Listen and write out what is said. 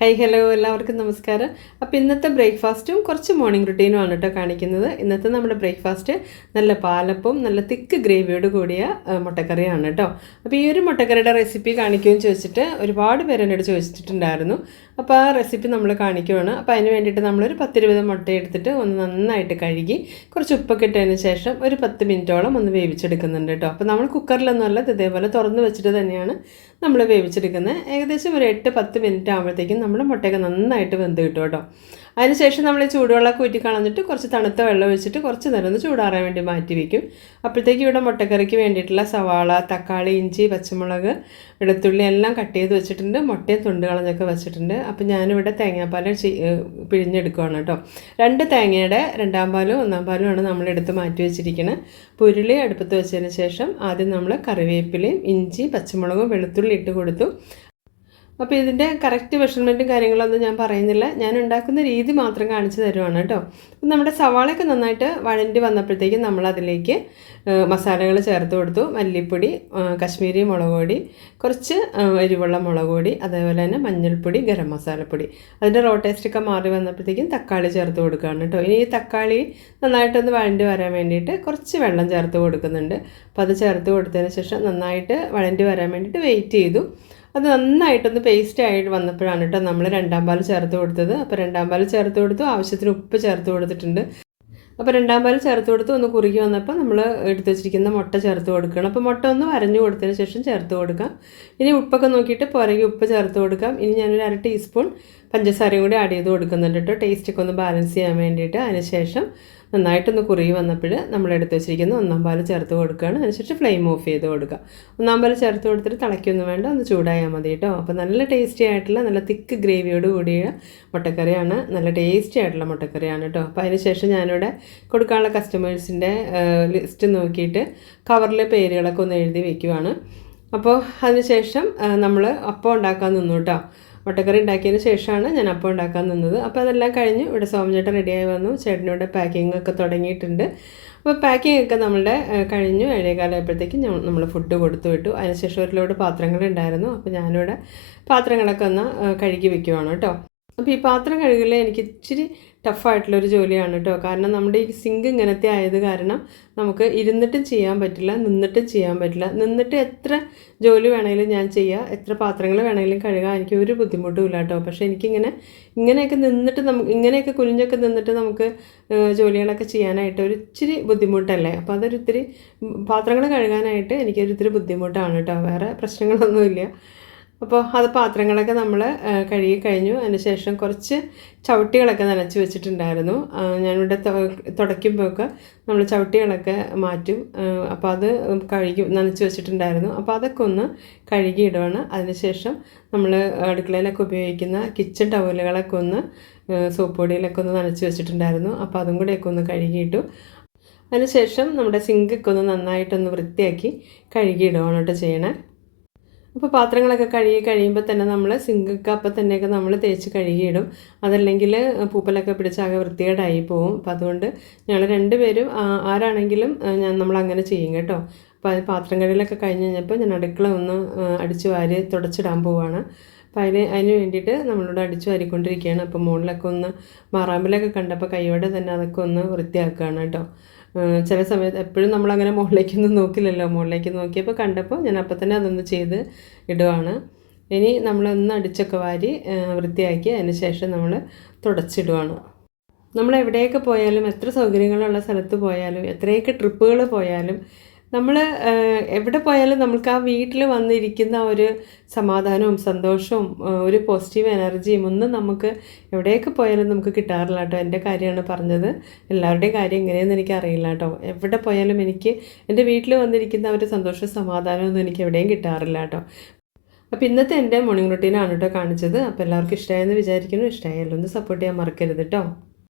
High hello എല്ലാവർക്കും നമസ്കാരം. അപ്പോൾ ഇന്നത്തെ ബ്രേക്ക്ഫാസ്റ്റും കുറച്ച് മോർണിംഗ് റുട്ടീനുമാണ് കേട്ടോ കാണിക്കുന്നത്. ഇന്നത്തെ നമ്മുടെ ബ്രേക്ക്ഫാസ്റ്റ് നല്ല പാലപ്പവും നല്ല തിക്ക് ഗ്രേവിയോട് കൂടിയ മുട്ടക്കറിയാണ് കേട്ടോ അപ്പോൾ ഈ ഒരു മുട്ടക്കറിയുടെ റെസിപ്പി കാണിക്കുമെന്ന് ചോദിച്ചിട്ട് ഒരുപാട് പേര് എന്നോട് ചോദിച്ചിട്ടുണ്ടായിരുന്നു. അപ്പോൾ ആ റെസിപ്പി നമ്മൾ കാണിക്കുവാണ്. അപ്പോൾ അതിന് വേണ്ടിയിട്ട് നമ്മളൊരു പത്തിരുപത് മുട്ട എടുത്തിട്ട് ഒന്ന് നന്നായിട്ട് കഴുകി കുറച്ച് ഉപ്പൊക്കെ ഇട്ടതിന് ശേഷം ഒരു പത്ത് മിനിറ്റോളം ഒന്ന് വേവിച്ചെടുക്കുന്നുണ്ട് കേട്ടോ. അപ്പോൾ നമ്മൾ കുക്കറിലൊന്നും അല്ല ഇത് ഇതേപോലെ തുറന്ന് വെച്ചിട്ട് തന്നെയാണ് നമ്മൾ വേവിച്ചെടുക്കുന്നത്. ഏകദേശം ഒരു എട്ട് പത്ത് മിനിറ്റ് ആകുമ്പോഴത്തേക്കും നമ്മുടെ മുട്ടയൊക്കെ നന്നായിട്ട് വെന്ത് കിട്ടും കേട്ടോ. അതിനുശേഷം നമ്മൾ ചൂടുവെള്ളമൊക്കെ ഊറ്റി കളഞ്ഞിട്ട് കുറച്ച് തണുത്ത വെള്ളം ഒഴിച്ചിട്ട് കുറച്ച് നേരം ഒന്ന് ചൂടാറാൻ വേണ്ടി മാറ്റി വയ്ക്കും അപ്പോഴത്തേക്ക് ഇവിടെ മുട്ടക്കറിക്ക് വേണ്ടിയിട്ടുള്ള സവാള തക്കാളി ഇഞ്ചി പച്ചമുളക് വെളുത്തുള്ളി എല്ലാം കട്ട് ചെയ്ത് വെച്ചിട്ടുണ്ട്. മുട്ടയും തൊണ്ട് കളഞ്ഞൊക്കെ വെച്ചിട്ടുണ്ട്. അപ്പോൾ ഞാനിവിടെ തേങ്ങാപ്പാൽ പിഴിഞ്ഞെടുക്കുകയാണ് കേട്ടോ. രണ്ട് തേങ്ങയുടെ രണ്ടാം പാലും ഒന്നാം പാലുമാണ് നമ്മൾ എടുത്ത് മാറ്റി വെച്ചിരിക്കുന്നത് പുരുളി അടുപ്പത്ത് വെച്ചതിന് ശേഷം ആദ്യം നമ്മൾ കറിവേപ്പിലയും ഇഞ്ചി പച്ചമുളകും വെളുത്തുള്ളി ഇട്ട് കൊടുത്തു. അപ്പോൾ ഇതിന്റെ കറക്റ്റ് മെഷർമെന്റും കാര്യങ്ങളൊന്നും ഞാൻ പറയുന്നില്ല. ഞാൻ ഉണ്ടാക്കുന്ന രീതി മാത്രം കാണിച്ചു തരുവാണ് കേട്ടോ. നമ്മുടെ സവാളയൊക്കെ നന്നായിട്ട് വഴണ്ടി വന്നപ്പോഴത്തേക്കും നമ്മൾ അതിലേക്ക് മസാലകൾ ചേർത്ത് കൊടുത്തു. മല്ലിപ്പൊടി കശ്മീരി മുളക് പൊടി കുറച്ച് എരിവുള്ള മുളക് പൊടി അതേപോലെ തന്നെ മഞ്ഞൾപ്പൊടി ഗരം മസാലപ്പൊടി. അതിന്റെ റോ ടേസ്റ്റൊക്കെ മാറി വന്നപ്പോഴത്തേക്കും തക്കാളി ചേർത്ത് കൊടുക്കുകയാണ് കേട്ടോ. ഇനി ഈ തക്കാളി നന്നായിട്ടൊന്ന് വഴണ്ടി വരാൻ വേണ്ടിയിട്ട് കുറച്ച് വെള്ളം ചേർത്ത് കൊടുക്കുന്നുണ്ട്. അപ്പോൾ അത് ചേർത്ത് കൊടുത്തതിന് ശേഷം നന്നായിട്ട് വഴണ്ടി വരാൻ വേണ്ടിയിട്ട് വെയിറ്റ് ചെയ്തു. അത് നന്നായിട്ടൊന്ന് പേസ്റ്റ് ആയിട്ട് വന്നപ്പോഴാണ് കേട്ടോ നമ്മൾ രണ്ടാം പാൽ ചേർത്ത് കൊടുത്തത്. അപ്പോൾ രണ്ടാം പാൽ ചേർത്ത് കൊടുത്തു. ആവശ്യത്തിന് ഉപ്പ് ചേർത്ത് കൊടുത്തിട്ടുണ്ട്. അപ്പോൾ രണ്ടാം പാൽ ചേർത്ത് കൊടുത്ത്. ഒന്ന് കുറുകി വന്നപ്പോൾ നമ്മൾ എടുത്ത് വെച്ചിരിക്കുന്ന മുട്ട ചേർത്ത് കൊടുക്കണം. അപ്പോൾ മുട്ട ഒന്ന് വരഞ്ഞു കൊടുത്തതിന് ശേഷം ചേർത്ത് കൊടുക്കാം. ഇനി ഉപ്പൊക്കെ നോക്കിയിട്ട് പുറകെ ഉപ്പ് ചേർത്ത് കൊടുക്കാം. ഇനി ഞാനൊരു അര ടീസ്പൂൺ പഞ്ചസാരയും കൂടി ആഡ് ചെയ്ത് കൊടുക്കുന്നുണ്ട് കേട്ടോ ടേസ്റ്റൊക്കെ ഒന്ന് ബാലൻസ് ചെയ്യാൻ വേണ്ടിയിട്ട്. അതിന് ശേഷം നന്നായിട്ടൊന്ന് കുറി വന്നപ്പോൾ നമ്മൾ എടുത്ത് വെച്ചിരിക്കുന്ന ഒന്നാം പാൽ ചേർത്ത് കൊടുക്കുകയാണ്. അതിനുശേഷം ഫ്ലെയിം ഓഫ് ചെയ്ത് കൊടുക്കുക. ഒന്നാം പാൽ ചേർത്ത് കൊടുത്തിട്ട് തിളയ്ക്കൊന്നും വേണ്ട ഒന്ന് ചൂടായാൽ മതി കേട്ടോ. അപ്പോൾ നല്ല ടേസ്റ്റി ആയിട്ടുള്ള നല്ല തിക്ക് ഗ്രേവിയോട് കൂടിയ മുട്ടക്കറിയാണ്. നല്ല ടേസ്റ്റി ആയിട്ടുള്ള മുട്ടക്കറിയാണ് കേട്ടോ. അപ്പോൾ അതിനുശേഷം ഞാനിവിടെ കൊടുക്കാനുള്ള കസ്റ്റമേഴ്സിന്റെ ലിസ്റ്റ് നോക്കിയിട്ട് കവറിലെ പേരുകളൊക്കെ ഒന്ന് എഴുതി വെക്കുവാണ്. അപ്പോൾ അതിനുശേഷം നമ്മൾ അപ്പം ഉണ്ടാക്കാൻ നിന്നു കേട്ടോ. മുട്ടക്കറി ഉണ്ടാക്കിയതിന് ശേഷമാണ് ഞാൻ അപ്പം ഉണ്ടാക്കാൻ നിന്നത്. അപ്പോൾ അതെല്ലാം കഴിഞ്ഞ്. ഇവിടെ സോമചേട്ടൻ റെഡിയായി വന്നു. ചേട്ടനോട് പാക്കിംഗ് ഒക്കെ തുടങ്ങിയിട്ടുണ്ട്. അപ്പോൾ പാക്കിംഗ് ഒക്കെ നമ്മളുടെ കഴിഞ്ഞു. ഏഴേകാലമായപ്പോഴത്തേക്കും നമ്മൾ ഫുഡ് കൊടുത്തു വിട്ടു. അതിനുശേഷം ഒരു ലോഡ് പാത്രങ്ങളുണ്ടായിരുന്നു അപ്പോൾ ഞാനിവിടെ പാത്രങ്ങളൊക്കെ ഒന്ന് കഴുകി വെക്കുവാണ് കേട്ടോ. അപ്പോൾ ഈ പാത്രം കഴുകൽ എനിക്ക് ഇച്ചിരി ടഫായിട്ടുള്ളൊരു ജോലിയാണ് കേട്ടോ. കാരണം നമ്മുടെ ഈ സിങ്ക് ഇങ്ങനത്തെ ആയത് കാരണം നമുക്ക് ഇരുന്നിട്ടും ചെയ്യാൻ പറ്റില്ല നിന്നിട്ടും ചെയ്യാൻ പറ്റില്ല. നിന്നിട്ട് എത്ര ജോലി വേണമെങ്കിലും ഞാൻ ചെയ്യുക എത്ര പാത്രങ്ങൾ വേണമെങ്കിലും കഴുകാൻ എനിക്ക് ഒരു ബുദ്ധിമുട്ടും ഇല്ല കേട്ടോ. പക്ഷേ എനിക്കിങ്ങനെ ഇങ്ങനെയൊക്കെ നിന്നിട്ട് നമുക്ക് ഇങ്ങനെയൊക്കെ കുനിഞ്ഞൊക്കെ നിന്നിട്ട് നമുക്ക് ജോലികളൊക്കെ ചെയ്യാനായിട്ട് ഒരു ഇച്ചിരി ബുദ്ധിമുട്ടല്ലേ? അപ്പോൾ അതൊരു ഇത്തിരി പാത്രങ്ങൾ കഴുകാനായിട്ട് എനിക്കൊരു ഇത്തിരി ബുദ്ധിമുട്ടാണ് കേട്ടോ. വേറെ പ്രശ്നങ്ങളൊന്നുമില്ല. അപ്പോൾ അത് പാത്രങ്ങളൊക്കെ നമ്മൾ കഴുകി കഴിഞ്ഞു. അതിന് ശേഷം കുറച്ച് ചവിട്ടികളൊക്കെ നനച്ച് വെച്ചിട്ടുണ്ടായിരുന്നു. ഞാനിവിടെ തുടയ്ക്കുമ്പോഴൊക്കെ നമ്മൾ ചവിട്ടികളൊക്കെ മാറ്റും. അപ്പോൾ അത് കഴുകി നനച്ച് വെച്ചിട്ടുണ്ടായിരുന്നു. അപ്പോൾ അതൊക്കെ ഒന്ന് കഴുകിയിടുകയാണ് അതിനുശേഷം നമ്മൾ അടുക്കളയിലൊക്കെ ഉപയോഗിക്കുന്ന കിച്ചൺ ടവലുകളൊക്കെ ഒന്ന് സോപ്പ് പൊടിയിലൊക്കെ ഒന്ന് നനച്ച് വെച്ചിട്ടുണ്ടായിരുന്നു. അപ്പോൾ അതും കൂടെയൊക്കെ ഒന്ന് കഴുകിയിട്ടു. അതിനുശേഷം നമ്മുടെ സിങ്കൊക്കെ ഒന്ന് നന്നായിട്ടൊന്ന് വൃത്തിയാക്കി കഴുകിയിടുകയാണ് കേട്ടോ ചെയ്യണേ. അപ്പോൾ പാത്രങ്ങളൊക്കെ കഴുകി കഴിയുമ്പോൾ തന്നെ നമ്മൾ സിങ്കൊക്കെ അപ്പം തന്നെയൊക്കെ നമ്മൾ തേച്ച് കഴുകിയിടും. അതല്ലെങ്കിൽ പൂപ്പലൊക്കെ പിടിച്ചാകെ വൃത്തികേടായി പോവും. അപ്പോൾ അതുകൊണ്ട് ഞങ്ങൾ രണ്ടുപേരും ആരാണെങ്കിലും ഞാൻ നമ്മൾ അങ്ങനെ ചെയ്യും കേട്ടോ. അപ്പോൾ അത് പാത്രം കഴുകലൊക്കെ കഴിഞ്ഞ് കഴിഞ്ഞപ്പോൾ ഞാൻ അടുക്കള ഒന്ന് അടിച്ചു വാരി തുടച്ചിടാൻ പോവാണ്. അപ്പോൾ അതിന് അതിന് വേണ്ടിയിട്ട് നമ്മളിവിടെ അടിച്ചു വാരിക്കൊണ്ടിരിക്കുകയാണ്. അപ്പോൾ മുകളിലൊക്കെ ഒന്ന് മറാമ്പിലൊക്കെ കണ്ടപ്പോൾ കൈയോടെ തന്നെ അതൊക്കെ ഒന്ന് വൃത്തിയാക്കുകയാണ് കേട്ടോ. ചില സമയത്ത് എപ്പോഴും നമ്മൾ അങ്ങനെ മുകളിലേക്കൊന്നും നോക്കില്ലല്ലോ. മുകളിലേക്ക് നോക്കിയപ്പോൾ കണ്ടപ്പോൾ ഞാൻ അപ്പം തന്നെ അതൊന്ന് ചെയ്ത് ഇടുവാണ്. ഇനി നമ്മളൊന്ന് അടിച്ചൊക്കെ വാരി വൃത്തിയാക്കി അതിന് ശേഷം നമ്മൾ തുടച്ചിടുവാണ്. നമ്മൾ എവിടെയൊക്കെ പോയാലും എത്ര സൗകര്യങ്ങളുള്ള സ്ഥലത്ത് പോയാലും എത്രയൊക്കെ ട്രിപ്പുകൾ പോയാലും നമ്മൾ എവിടെ പോയാലും നമുക്ക് ആ വീട്ടിൽ വന്നിരിക്കുന്ന ഒരു സമാധാനവും സന്തോഷവും ഒരു പോസിറ്റീവ് എനർജിയും ഒന്നും നമുക്ക് എവിടെയൊക്കെ പോയാലും നമുക്ക് കിട്ടാറില്ല കേട്ടോ. എന്റെ കാര്യമാണ് പറഞ്ഞത്. എല്ലാവരുടെയും കാര്യം എങ്ങനെയെന്ന് എനിക്ക് അറിയില്ല കേട്ടോ. എവിടെ പോയാലും എനിക്ക് എന്റെ വീട്ടിൽ വന്നിരിക്കുന്ന ഒരു സന്തോഷവും സമാധാനമൊന്നും എനിക്ക് എവിടെയും കിട്ടാറില്ല കേട്ടോ. അപ്പോൾ ഇന്നത്തെ എന്റെ മോർണിംഗ് റൊട്ടീനാണ് കേട്ടോ കാണിച്ചത്. അപ്പോൾ എല്ലാവർക്കും ഇഷ്ടമായെന്ന് വിചാരിക്കുന്നു. ഇഷ്ടമായല്ലോ ഒന്ന് സപ്പോർട്ട് ചെയ്യാൻ മറക്കരുത് കേട്ടോ.